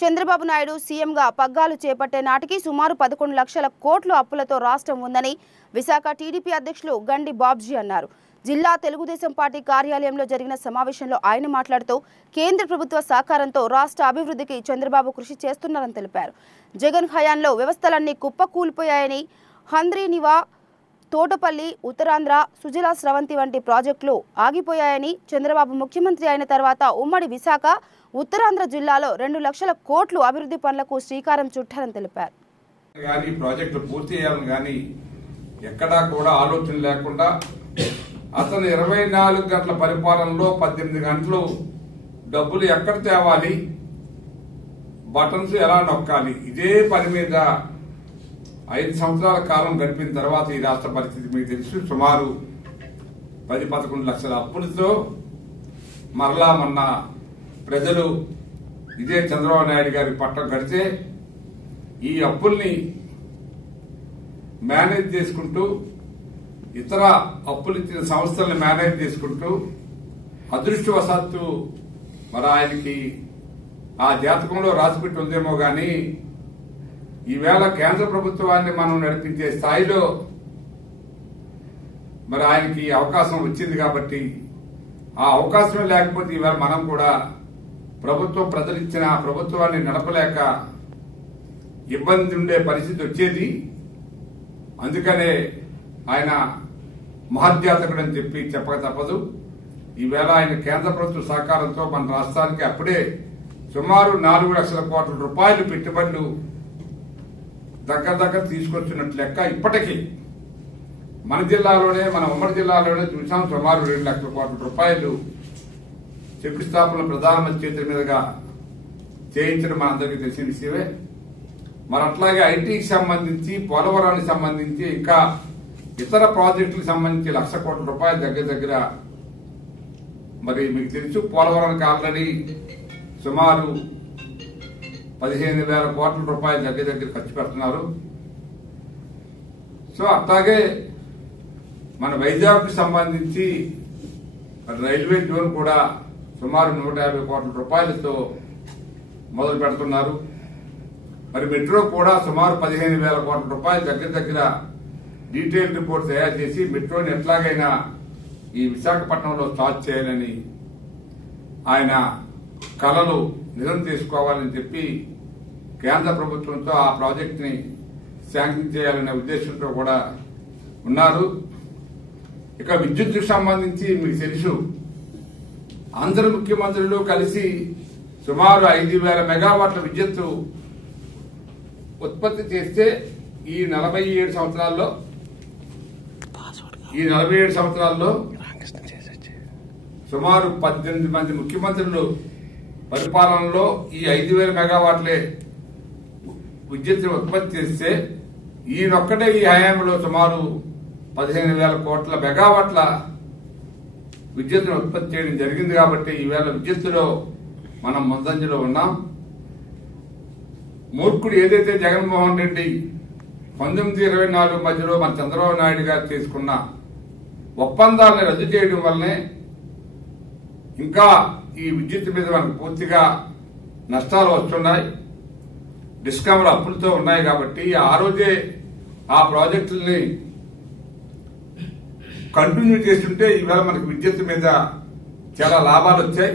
చంద్రబాబు నాయుడు సీఎంగా పగ్గాలు చేపట్టే నాటికి సుమారు 11 లక్షల కోట్ల అప్పులతో రాష్ట్రం ఉందని విశాఖ టీడీపీ అధ్యక్షులు గండి బాబ్జీ అన్నారు. జిల్లా తెలుగుదేశం పార్టీ కార్యాలయంలో జరిగిన సమావేశంలో ఆయన మాట్లాడుతూ కేంద్ర ప్రభుత్వ సహకారంతో రాష్ట్ర అభివృద్ధికి చంద్రబాబు కృషి చేస్తున్నారని తెలిపారు. జగన్ హయాంలో వ్యవస్థలన్నీ కుప్పకూలిపోయాయని, హంద్రీనివా, తోటపల్లి, ఉత్తరాంధ్ర, సుజలా స్రవంతి వంటి ప్రాజెక్టులు ఆగిపోయాయని, చంద్రబాబు ముఖ్యమంత్రి అయిన తర్వాత ఉమ్మడి విశాఖ, ఉత్తరాంధ్ర జిల్లాలో 2 లక్షల కోట్లు అభివృద్ధి పనులకు శ్రీకారం చుట్టారని తెలిపారు. ప్రాజెక్టులు పూర్తి చేయాలని కానీ ఎక్కడా కూడా ఆలోచన లేకుండా అతను 24 గంటల పరిపాలనలో 18 గంటలు డబ్బులు ఎక్కడ తేవాలి, బటన్స్ ఎలా నొక్కాలి, ఇదే పని మీద 5 సంవత్సరాల కాలం గడిపిన తర్వాత ఈ రాష్ట్ర పరిస్థితి మీకు తెలుసు. సుమారు 10-11 లక్షల అప్పులతో మరలా మొన్న ప్రజలు ఇదే చంద్రబాబు నాయుడు గారి పట్టం కడితే ఈ అప్పుల్ని మేనేజ్ చేసుకుంటూ, ఇతర అప్పులు ఇచ్చిన సంస్థల్ని మేనేజ్ చేసుకుంటూ, అదృష్టవశాత్తు మరి ఆయనకి ఆ జాతకంలో రాసిపెట్టి ఉందేమో గాని ఈవేళ కేంద్ర ప్రభుత్వాన్ని మనం నడిపించే స్థాయిలో మరి ఆయనకి అవకాశం వచ్చింది. కాబట్టి ఆ అవకాశం లేకపోతే ఈవేళ మనం కూడా ప్రభుత్వం ప్రజలు ఇచ్చిన ప్రభుత్వాన్ని నడపలేక ఇబ్బంది ఉండే పరిస్థితి వచ్చేది. అందుకనే ఆయన మహద్యాతకుడు అని చెప్పి చెప్పక తప్పదు. ఈవేళ ఆయన కేంద్ర ప్రభుత్వ సహకారంతో మన రాష్ట్రానికి అప్పుడే సుమారు 4 లక్షల కోట్ల రూపాయలు పెట్టుబడులు దగ్గర తీసుకొచ్చినట్లు లెక్క. ఇప్పటికీ మన జిల్లాలోనే, మన ఉమ్మడి జిల్లాలోనే చూసాం సుమారు 2 లక్షల కోట్ల రూపాయలు శంకుస్థాపన ప్రధానమంత్రి చేతుల మీదుగా చేయించడం మనందరికీ తెలిసిన విషయమే. మరి అట్లాగే ఐటీకి సంబంధించి, పోలవరానికి సంబంధించి, ఇంకా ఇతర ప్రాజెక్టులకు సంబంధించి 1 లక్ష కోట్ల రూపాయలు దగ్గర మరి మీకు తెలుసు. పోలవరానికి ఆల్రెడీ సుమారు 15,000 కోట్ల రూపాయలు దగ్గర ఖర్చు పెడుతున్నారు. సో అట్లాగే మన వైజాగ్కు సంబంధించి రైల్వే జోన్ కూడా సుమారు 150 కోట్ల రూపాయలతో మొదలు పెడుతున్నారు. మరి మెట్రో కూడా సుమారు 15,000 కోట్ల రూపాయలు దగ్గర డీటెయిల్ రిపోర్ట్ తయారు చేసి మెట్రోని ఎట్లాగైనా ఈ విశాఖపట్నంలో స్టార్ట్ చేయాలని ఆయన కలలు నిజం చేసుకోవాలని చెప్పి కేంద్ర ప్రభుత్వంతో ఆ ప్రాజెక్ట్ ని శాంక్షన్ చేయాలనే ఉద్దేశంతో కూడా ఉన్నారు. ఇక విద్యుత్కు సంబంధించి మీకు తెలుసు, అందరు ముఖ్యమంత్రులు కలిసి సుమారు 5,000 మెగావాట్ల విద్యుత్తు ఉత్పత్తి చేస్తే ఈ 47 సంవత్సరాల్లో సుమారు 18 మంది ముఖ్యమంత్రులు పరిపాలనలో ఈ 5,000 మెగావాట్లే విద్యుత్తును ఉత్పత్తి చేస్తే ఈయనొక్కటే ఈ హయాంలో సుమారు 15,000 కోట్ల మెగావాట్ల విద్యుత్తును ఉత్పత్తి చేయడం జరిగింది. కాబట్టి ఈవేళ విద్యుత్తులో మనం ముందంజలో ఉన్నాం. మూర్ఖుడు ఏదైతే జగన్మోహన్ రెడ్డి 1924 మధ్యలో మన చంద్రబాబు నాయుడు గారు చేసుకున్న ఒప్పందాలను రద్దు చేయడం వల్లనే ఇంకా ఈ విద్యుత్ మీద మనకు పూర్తిగా నష్టాలు వస్తున్నాయి. డిస్కామ్లు అప్పులతో ఉన్నాయి. కాబట్టి ఆ రోజే ఆ ప్రాజెక్టుల్ని కంటిన్యూ చేస్తుంటే ఈవేళ మనకు విద్యుత్ మీద చాలా లాభాలు వచ్చాయి.